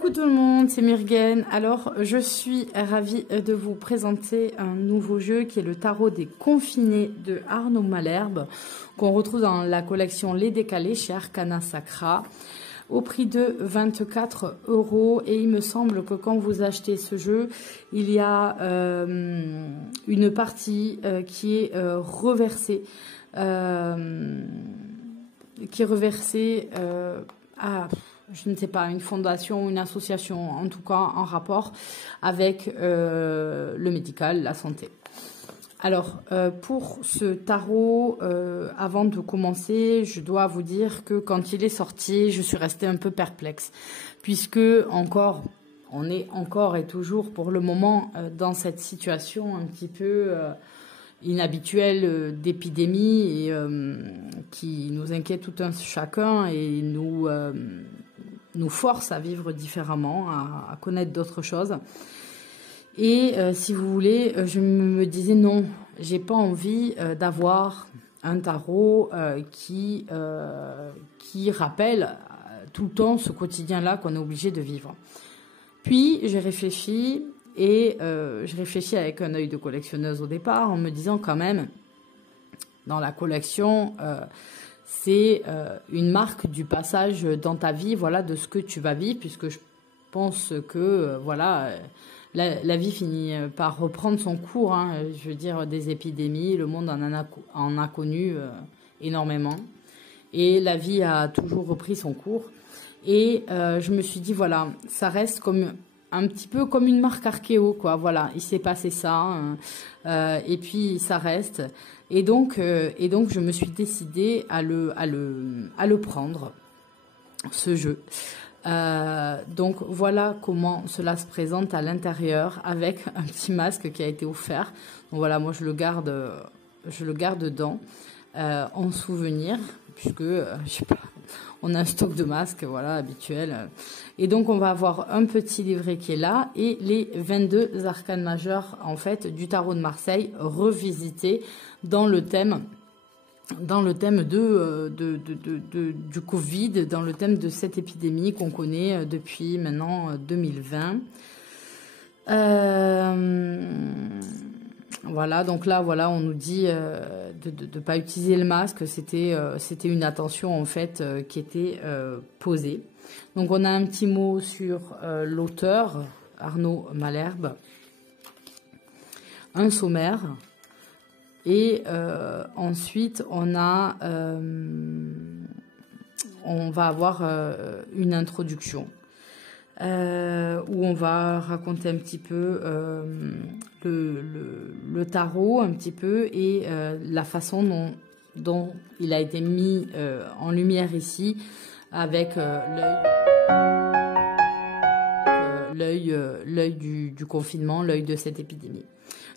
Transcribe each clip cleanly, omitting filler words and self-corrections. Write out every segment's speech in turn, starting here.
Coucou tout le monde, c'est Myrgen. Alors, je suis ravie de vous présenter un nouveau jeu qui est le tarot des confinés de Arnaud Malherbe, qu'on retrouve dans la collection Les Décalés chez Arcana Sacra, au prix de 24 €. Et il me semble que quand vous achetez ce jeu, il y a une partie qui est reversée, à je ne sais pas, une fondation, une association, en tout cas en rapport avec le médical, la santé. Alors, pour ce tarot, avant de commencer, je dois vous dire que quand il est sorti, je suis restée un peu perplexe, puisque on est encore et toujours pour le moment dans cette situation un petit peu inhabituelle d'épidémie et qui nous inquiète tout un chacun et nous force à vivre différemment, à connaître d'autres choses. Et si vous voulez, je me disais non, j'ai pas envie d'avoir un tarot qui rappelle tout le temps ce quotidien-là qu'on est obligé de vivre. Puis j'ai réfléchi et je réfléchis avec un œil de collectionneuse au départ en me disant quand même, dans la collection, c'est une marque du passage dans ta vie, voilà, de ce que tu vas vivre, puisque je pense que la vie finit par reprendre son cours, hein, je veux dire, des épidémies, le monde en a connu énormément, et la vie a toujours repris son cours, et je me suis dit, voilà, ça reste comme un petit peu comme une marque archéo, quoi, voilà, il s'est passé ça, et puis ça reste. Et donc, je me suis décidée à le prendre, ce jeu. Donc, voilà comment cela se présente à l'intérieur avec un petit masque qui a été offert. Donc, voilà, moi, je le garde dedans en souvenir, puisque, je sais pas, on a un stock de masques, voilà, habituel. Et donc, on va avoir un petit livret qui est là et les 22 arcanes majeures, en fait, du tarot de Marseille, revisités dans le thème du Covid, dans le thème de cette épidémie qu'on connaît depuis maintenant 2020. Voilà, donc là, voilà, on nous dit de ne pas utiliser le masque. C'était une attention, en fait, qui était posée. Donc, on a un petit mot sur l'auteur, Arnaud Malherbe, un sommaire, et ensuite, on va avoir une introduction. Où on va raconter un petit peu le tarot, un petit peu, et la façon dont il a été mis en lumière ici, avec l'œil du confinement, l'œil de cette épidémie.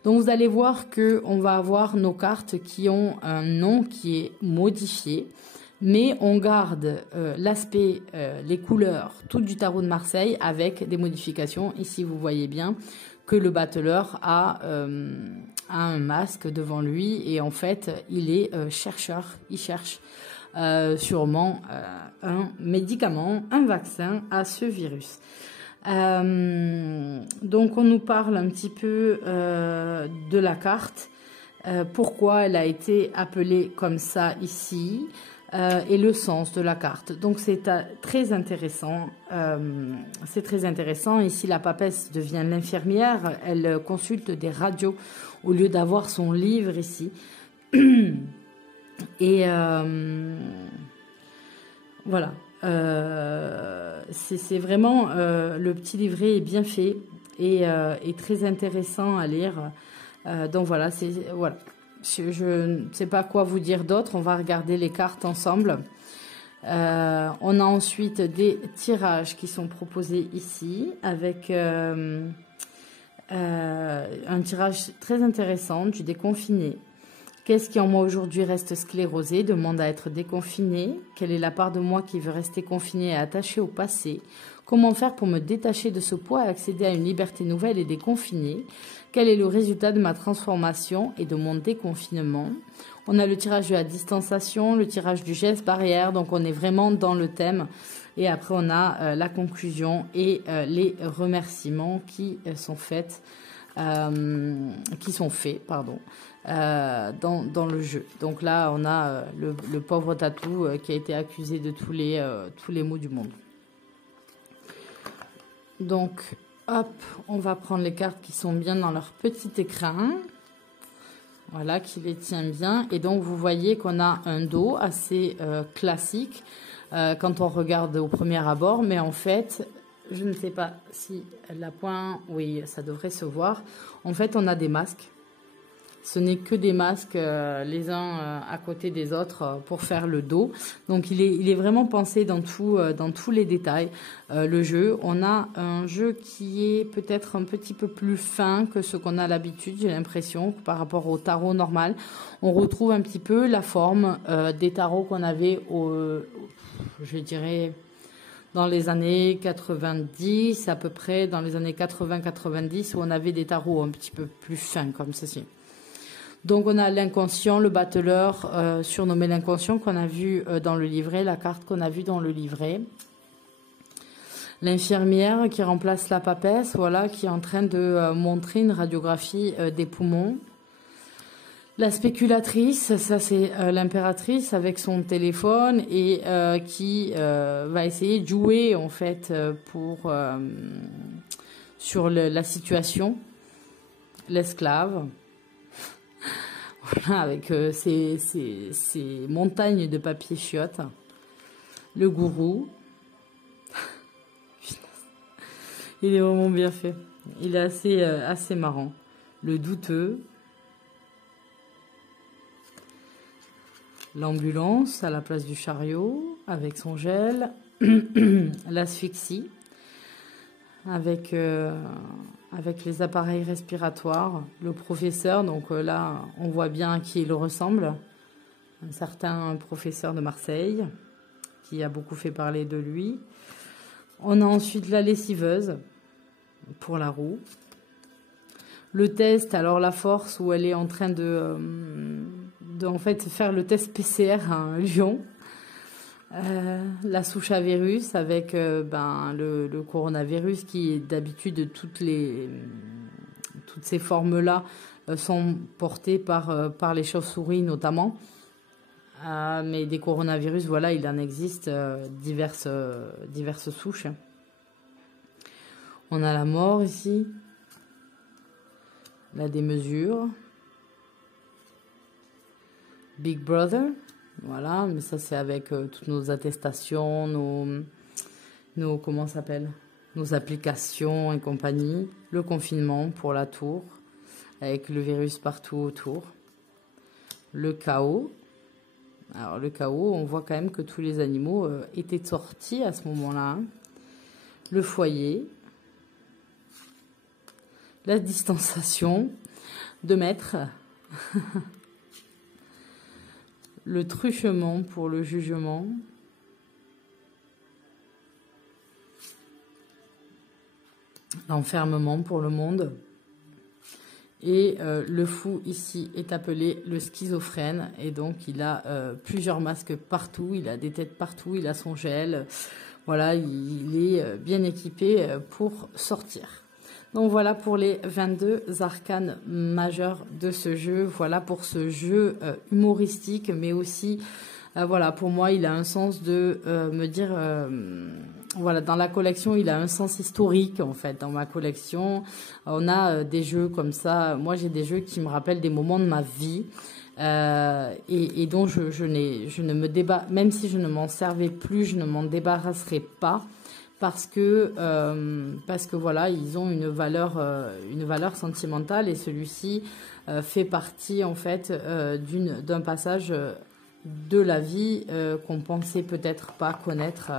Donc vous allez voir qu'on va avoir nos cartes qui ont un nom qui est modifié, mais on garde l'aspect, les couleurs, tout du tarot de Marseille avec des modifications. Ici, vous voyez bien que le battleur a un masque devant lui et en fait, il est chercheur. Il cherche sûrement un médicament, un vaccin à ce virus. Donc, on nous parle un petit peu de la carte, pourquoi elle a été appelée comme ça ici. Et le sens de la carte. Donc c'est très intéressant. C'est très intéressant. Ici, la papesse devient l'infirmière. Elle consulte des radios au lieu d'avoir son livre ici. Et voilà. C'est vraiment le petit livret est bien fait et très intéressant à lire. Donc voilà, voilà. Je ne sais pas quoi vous dire d'autre. On va regarder les cartes ensemble. On a ensuite des tirages qui sont proposés ici avec un tirage très intéressant du déconfiné. Qu'est-ce qui en moi aujourd'hui reste sclérosé, demande à être déconfiné? Quelle est la part de moi qui veut rester confinée et attachée au passé? Comment faire pour me détacher de ce poids et accéder à une liberté nouvelle et déconfinée? Quel est le résultat de ma transformation et de mon déconfinement? On a le tirage de la distanciation, le tirage du geste barrière, donc on est vraiment dans le thème Et après, on a la conclusion et les remerciements qui sont faits, pardon, dans le jeu. Donc là, on a le pauvre Tatou qui a été accusé de tous les maux du monde. Donc, hop, on va prendre les cartes qui sont bien dans leur petit écrin. Voilà, qui les tient bien. Et donc, vous voyez qu'on a un dos assez classique quand on regarde au premier abord. Mais en fait, je ne sais pas si la pointe... Oui, ça devrait se voir. En fait, on a des masques. Ce n'est que des masques les uns à côté des autres pour faire le dos. Donc, il est vraiment pensé dans tous les détails. Le jeu, on a un jeu qui est peut-être un petit peu plus fin que ce qu'on a l'habitude. J'ai l'impression que par rapport au tarot normal, on retrouve un petit peu la forme des tarots qu'on avait, je dirais, dans les années 90, à peu près, dans les années 80-90, où on avait des tarots un petit peu plus fins comme ceci. Donc, on a l'inconscient, le battleur, surnommé l'inconscient qu'on a vu dans le livret, la carte qu'on a vue dans le livret. L'infirmière qui remplace la papesse, voilà, qui est en train de montrer une radiographie des poumons. La spéculatrice, ça c'est l'impératrice avec son téléphone et qui va essayer de jouer en fait sur la situation. L'esclave. Voilà, avec ces montagnes de papier chiottes. Le gourou. Il est vraiment bien fait. Il est assez marrant. Le douteux. L'ambulance à la place du chariot avec son gel. L'asphyxie avec les appareils respiratoires. Le professeur, donc là, on voit bien à qui il ressemble. Un certain professeur de Marseille qui a beaucoup fait parler de lui. On a ensuite la lessiveuse pour la roue. Le test, alors la force où elle est en train de en fait faire le test PCR à un lion. La souche à virus avec le coronavirus qui d'habitude toutes ces formes-là sont portées par les chauves-souris notamment. Mais des coronavirus, voilà, il en existe diverses souches. On a la mort ici, la démesure, Big Brother, voilà, mais ça c'est avec toutes nos attestations, nos comment ça s'appelle, nos applications et compagnie. Le confinement pour la tour, avec le virus partout autour. Le chaos. Alors le chaos, on voit quand même que tous les animaux étaient sortis à ce moment-là. Le foyer. La distanciation, 2 mètres. Le truchement pour le jugement. L'enfermement pour le monde. Et le fou ici est appelé le schizophrène. Et donc il a plusieurs masques partout, il a des têtes partout, il a son gel. Voilà, il est bien équipé pour sortir. Donc voilà pour les 22 arcanes majeures de ce jeu. Voilà pour ce jeu humoristique, mais aussi, voilà, pour moi, il a un sens de me dire, voilà, dans la collection, il a un sens historique, en fait. Dans ma collection, on a des jeux comme ça. Moi, j'ai des jeux qui me rappellent des moments de ma vie. Et dont je ne me débat, même si je ne m'en servais plus, je ne m'en débarrasserai pas. Parce que voilà, ils ont une valeur sentimentale et celui-ci fait partie en fait d'un passage de la vie qu'on pensait peut-être pas connaître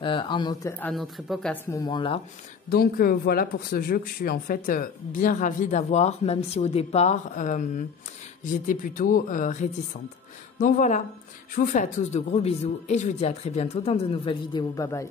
à notre époque à ce moment-là. Donc voilà pour ce jeu que je suis en fait bien ravie d'avoir, même si au départ j'étais plutôt réticente. Donc voilà, je vous fais à tous de gros bisous et je vous dis à très bientôt dans de nouvelles vidéos. Bye bye.